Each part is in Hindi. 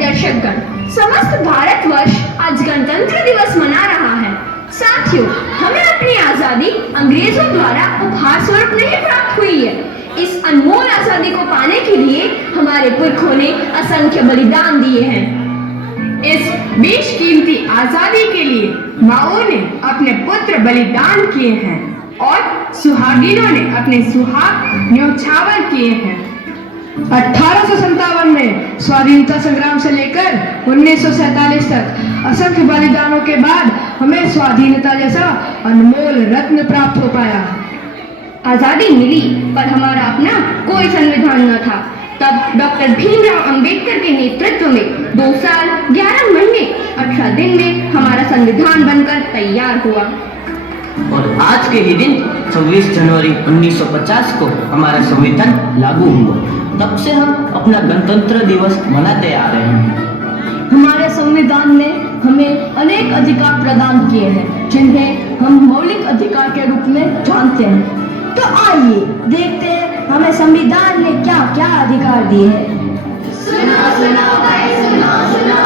दर्शकगण, समस्त भारतवर्ष आज गणतंत्र दिवस मना रहा है। साथियों, हमें अपनी आजादी अंग्रेजों द्वारा उपहार स्वरूप नहीं प्राप्त हुई है। इस अनमोल आजादी को पाने के लिए हमारे पुरखों ने असंख्य बलिदान दिए हैं। इस बेशकीमती आजादी के लिए माओ ने अपने पुत्र बलिदान किए हैं और सुहागिनों ने अपने सुहाग न्योछावर किए हैं। 1857 में स्वाधीनता संग्राम से लेकर 1947 तक असंख्य बलिदानों के बाद हमें स्वाधीनता जैसा अनमोल रत्न प्राप्त हो पाया। आजादी मिली पर हमारा अपना कोई संविधान न था। तब डॉक्टर भीमराव अंबेडकर के नेतृत्व में 2 साल 11 महीने 18 दिन में हमारा संविधान बनकर तैयार हुआ। और आज के ही दिन 26 जनवरी 1950 को हमारा संविधान लागू हुआ। तब से हम अपना गणतंत्र दिवस मनाते आ रहे हैं। हमारे संविधान ने हमें अनेक अधिकार प्रदान किए हैं जिन्हें हम मौलिक अधिकार के रूप में जानते हैं। तो आइए देखते हैं हमें संविधान ने क्या क्या अधिकार दिए हैं। सुनो सुनो भाई, सुनो सुनो,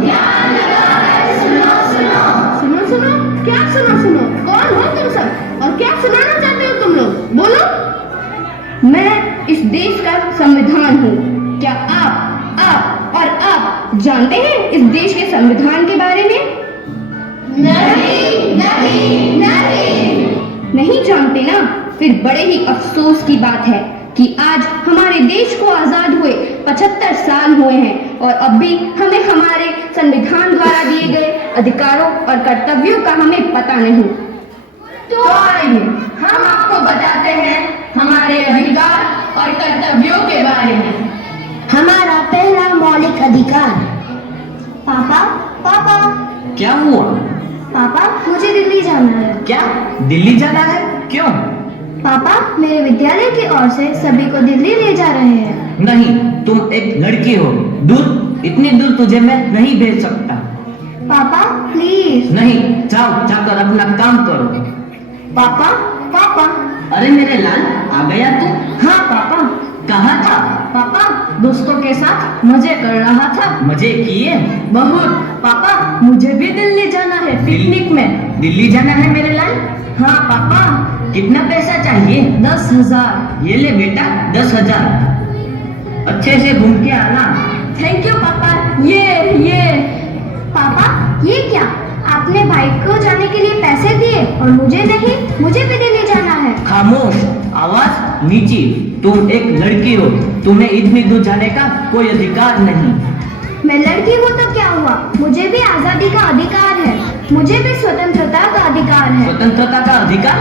ध्यान लगाओ भाई, सुनो सुनो। सुनो सुनो, क्या सुनो सुनो? कौन हो तुम सब और क्या सुनाना चाहते हो तुम लोग? बोलो। मैं इस देश का संविधान हूँ। क्या आप और आप जानते हैं इस देश के संविधान के बारे में? नहीं नहीं नहीं। नहीं जानते ना? फिर बड़े ही अफसोस की बात है कि आज हमारे देश को आजाद हुए 75 साल हुए हैं और अब भी हमें हमारे संविधान द्वारा दिए गए अधिकारों और कर्तव्यों का हमें पता नहीं। तो आइए हम आपको बताते हैं हमारे अधिकार और कर्तव्यों के बारे में। हमारा पहला मौलिक अधिकार। पापा पापा क्या हुआ? पापा, मुझे दिल्ली जाना है। क्या दिल्ली जाना है? क्यों? पापा, मेरे विद्यालय की ओर से सभी को दिल्ली ले जा रहे हैं। नहीं, तुम एक लड़की हो। दूर, इतनी दूर तुझे मैं नहीं भेज सकता। पापा प्लीज। नहीं, जाओ, जाकर अपना काम करो। पापा पापा। अरे मेरे लाल, आ गया तू? हाँ पापा। कहाँ था? पापा, दोस्तों के साथ मजे कर रहा था। मजे किए? बहुत। पापा, मुझे भी दिल्ली जाना है पिकनिक में। दिल्ली जाना है मेरे लाल? हाँ पापा। कितना पैसा चाहिए? 10,000। ये ले बेटा, 10,000। अच्छे से घूम के आना। थैंक यू पापा। ये पापा, ये क्या? आपने बाइक को जाने के लिए पैसे दिए और मुझे नहीं? मुझे भी दिल्ली जाना है। खामोश, आवाज नीची। तुम एक लड़की हो, तुम्हें इतनी दूर जाने का कोई अधिकार नहीं। मैं लड़की हूँ तो क्या हुआ? मुझे भी आजादी का अधिकार है। मुझे भी स्वतंत्रता का अधिकार है। स्वतंत्रता का अधिकार?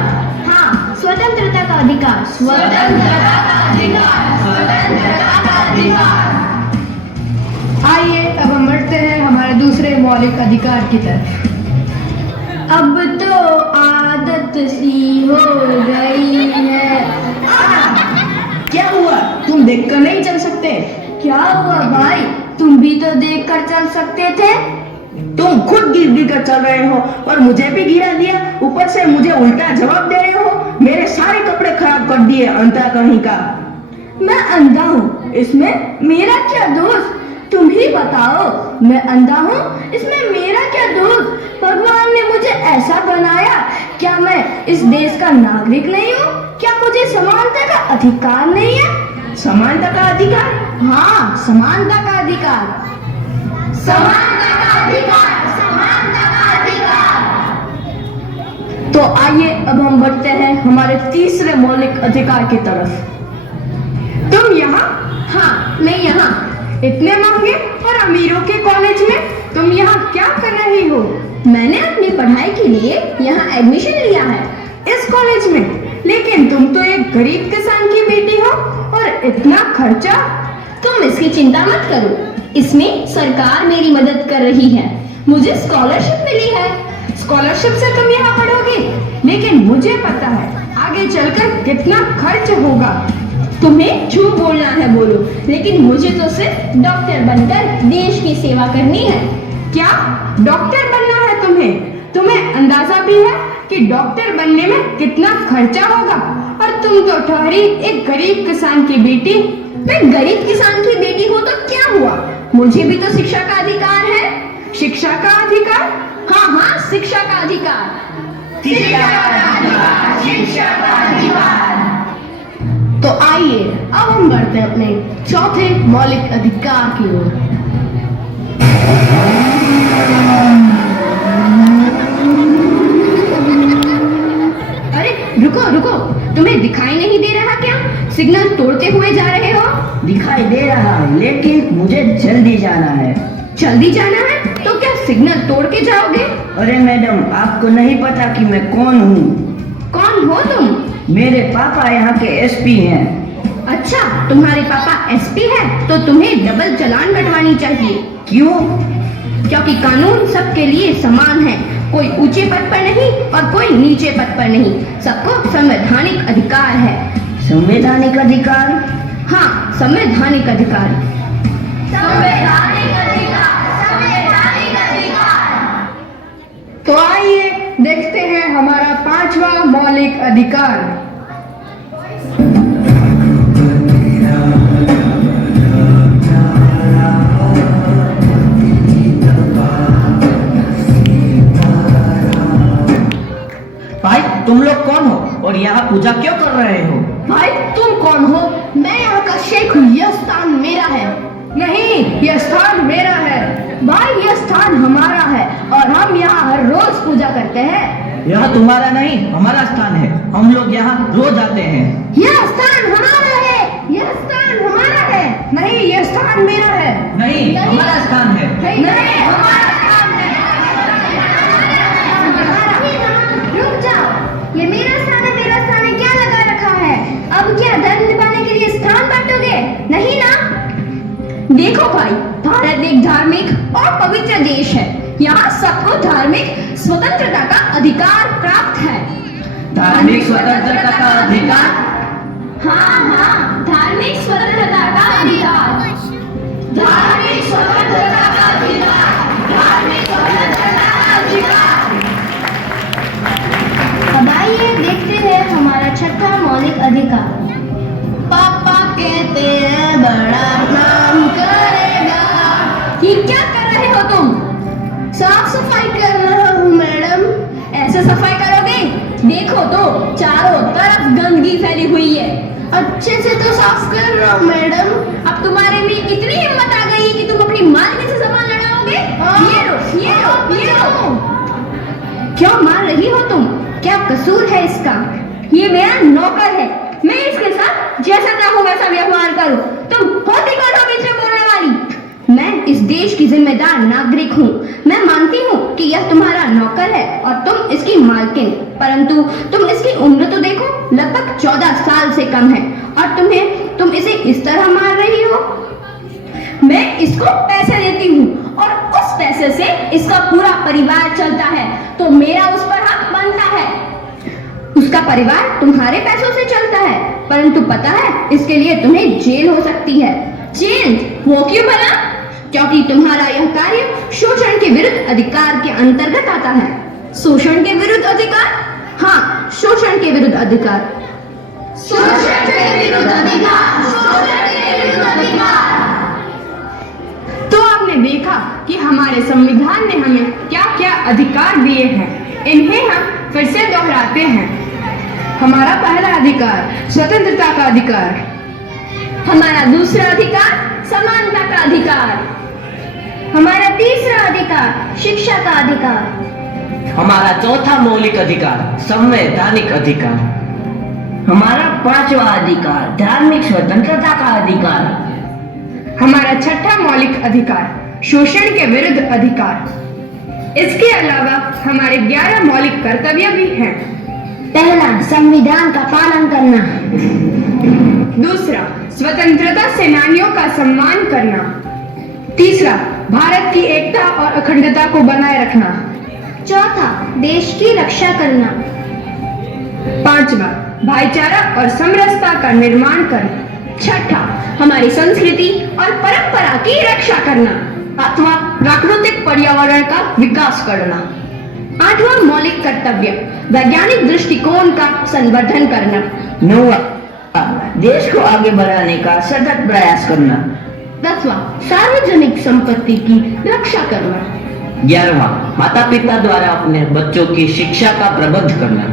हाँ, स्वतंत्रता का अधिकार। स्वतंत्रता का अधिकार, स्वतंत्रता का अधिकार। आइए अब हम बढ़ते हैं हमारे दूसरे मौलिक अधिकार की तरफ। अब तो आदत सी हो गई है। क्या हुआ? तुम देखकर नहीं चल सकते? क्या हुआ भाई? तुम भी तो देख कर चल सकते थे। तुम खुद गिर कर चल रहे हो और मुझे भी गिरा दिया। ऊपर से मुझे उल्टा जवाब दे रहे हो। मेरे सारे कपड़े खराब कर दिए, अंधा कहीं का। मैं अंधा हूँ, इसमें मेरा क्या दोष? तुम ही बताओ। मैं अंधा हूँ, इसमें मेरा क्या दोष? भगवान ने मुझे ऐसा बनाया। क्या मैं इस देश का नागरिक नहीं हूँ? क्या मुझे समानता का अधिकार नहीं है? समानता का अधिकार? हाँ, समानता का अधिकार। समानता का अधिकार, समानता का अधिकार। तो आइए अब हम बढ़ते हैं हमारे तीसरे मौलिक अधिकार की तरफ। तुम यहाँ? हाँ, मैं यहाँ। इतने महंगे और अमीरों के कॉलेज में तुम यहाँ क्या कर रही हो? मैंने अपनी पढ़ाई के लिए यहाँ एडमिशन लिया है। इस कॉलेज में? लेकिन तुम तो एक गरीब किसान की बेटी हो और इतना खर्चा। तुम इसकी चिंता मत करो, इसमें सरकार मेरी मदद कर रही है। मुझे स्कॉलरशिप मिली है। स्कॉलरशिप से तुम यहाँ पढ़ोगी, लेकिन मुझे पता है आगे चलकर कितना खर्च होगा। तुम्हें जो बोलना है बोलो, लेकिन मुझे तो सिर्फ डॉक्टर बनकर देश की सेवा करनी है। क्या डॉक्टर बनना है तुम्हें? तुम्हें अंदाजा भी है कि डॉक्टर बनने में कितना खर्चा होगा? और तुम तो ठहरी एक गरीब किसान की बेटी। मैं गरीब किसान की बेटी हूँ तो क्या हुआ? मुझे भी तो शिक्षा का अधिकार है। शिक्षा का अधिकार? हाँ हाँ, शिक्षा का अधिकार। तो आइए अब हम बढ़ते हैं अपने चौथे मौलिक अधिकार की ओर। अरे रुको रुको, तुम्हें दिखाई नहीं दे रहा क्या? सिग्नल तोड़ते हुए जा रहे हो। दिखाई दे रहा है, लेकिन मुझे जल्दी जाना है। जल्दी जाना है तो क्या सिग्नल तोड़ के जाओगे? अरे मैडम, आपको नहीं पता कि मैं कौन हूँ? कौन हो तुम? मेरे पापा यहाँ के एसपी हैं। अच्छा, तुम्हारे पापा एसपी है तो तुम्हें डबल चालान कटवानी चाहिए। क्यों? क्योंकि कानून सबके लिए समान है, कोई ऊंचे पद पर नहीं और कोई नीचे पद पर नहीं, सबको संवैधानिक अधिकार है। संवैधानिक अधिकार? हाँ, संवैधानिक अधिकार। तो आइए देखते हैं हमारा पांचवा मौलिक अधिकार। भाई, तुम लोग कौन हो और यहाँ पूजा क्यों कर रहे हो? भाई तुम कौन हो? मैं यहाँ का शेख हूँ, यह स्थान मेरा है। नहीं, यह स्थान मेरा है। भाई यह स्थान हमारा है और हम यहाँ हर रोज पूजा करते हैं। यह तुम्हारा नहीं, हमारा स्थान है। हम लोग यहाँ रोज आते हैं। यह स्थान हमारा है, यह स्थान हमारा है। नहीं, यह स्थान मेरा है। नहीं, हमारा स्थान है। नहीं हमारा स्थान है। रुक जाओ, ये मेरा स्थान है, मेरा स्थान है क्या लगा रखा है? अब क्या धर्म निभाने के लिए स्थान बांटोगे? नहीं ना। देखो भाई, भारत एक धार्मिक और पवित्र देश है। यहाँ सबको धार्मिक स्वतंत्रता का अधिकार प्राप्त है। धार्मिक स्वतंत्रता का अधिकार? हाँ हाँ, धार्मिक स्वतंत्रता का अधिकार। धार्मिक स्वतंत्रता का अधिकार। धार्मिक स्वतंत्रता का अधिकार। अब आइए देखते हैं हमारा छठा मौलिक अधिकार। पापा कहते हैं बड़ा नाम करेगा। ये क्या कर रहे हो तुम? साफ सफाई कर रहा हूँ मैडम। ऐसे सफाई करोगे? देखो तो चारों तरफ गंदगी फैली हुई है। अच्छे से तो साफ कर रहा हूँ मैडम। अब तुम्हारे में इतनी हिम्मत आ गई कि तुम अपनी मालिक से सामान लड़ाओगे? ये लो, ये लो, ये लो। क्यों मार रही हो तुम? क्या कसूर है इसका? ये मेरा नौकर है, मैं इसके साथ जैसा चाहूँ वैसा व्यवहार करूँ। तुम होती कौन हो बीच में बोलने वाली? मैं इस देश की जिम्मेदार नागरिक हूँ। मैं मानती हूँ कि यह तुम्हारा नौकर है और तुम इसकी मालकिन, परंतु तुम इसकी उम्र तो देखो, लगभग 14 साल से कम है और तुम इसे इस तरह मार रही हो। मैं इसको पैसे देती हूँ और उस पैसे से इसका पूरा परिवार चलता है, तो मेरा उस पर हक बनता है। उसका परिवार तुम्हारे पैसों से चलता है, परंतु पता है इसके लिए तुम्हें जेल हो सकती है। जेल? वो क्यों भला? क्योंकि तुम्हारा यह कार्य शोषण के विरुद्ध अधिकार के अंतर्गत आता है। शोषण के विरुद्ध अधिकार? हाँ, शोषण के विरुद्ध अधिकार। शोषण के विरुद्ध अधिकार। शोषण के विरुद्ध अधिकार। तो आपने देखा कि हमारे संविधान ने हमें क्या क्या अधिकार दिए हैं। इन्हें हम फिर से दोहराते हैं। हमारा पहला अधिकार स्वतंत्रता का अधिकार। हमारा दूसरा अधिकार समानता का अधिकार। हमारा तीसरा अधिकार शिक्षा का अधिकार। हमारा चौथा मौलिक अधिकार संवैधानिक अधिकार। हमारा पांचवा अधिकार धार्मिक स्वतंत्रता का अधिकार। हमारा छठा मौलिक अधिकार शोषण के विरुद्ध अधिकार। इसके अलावा हमारे 11 मौलिक कर्तव्य भी हैं। पहला, संविधान का पालन करना। दूसरा, स्वतंत्रता सेनानियों का सम्मान करना। तीसरा, भारत की एकता और अखंडता को बनाए रखना। चौथा, देश की रक्षा करना। पांचवा, भाईचारा और समरसता का निर्माण करना। छठा, हमारी संस्कृति और परंपरा की रक्षा करना। अथवा प्राकृतिक पर्यावरण का विकास करना। आठवां मौलिक कर्तव्य वैज्ञानिक दृष्टिकोण का संवर्धन करना। नौवां, देश को आगे बढ़ाने का सतत प्रयास करना। 10वां सार्वजनिक संपत्ति की रक्षा करना। 11वां माता पिता द्वारा अपने बच्चों की शिक्षा का प्रबंध करना।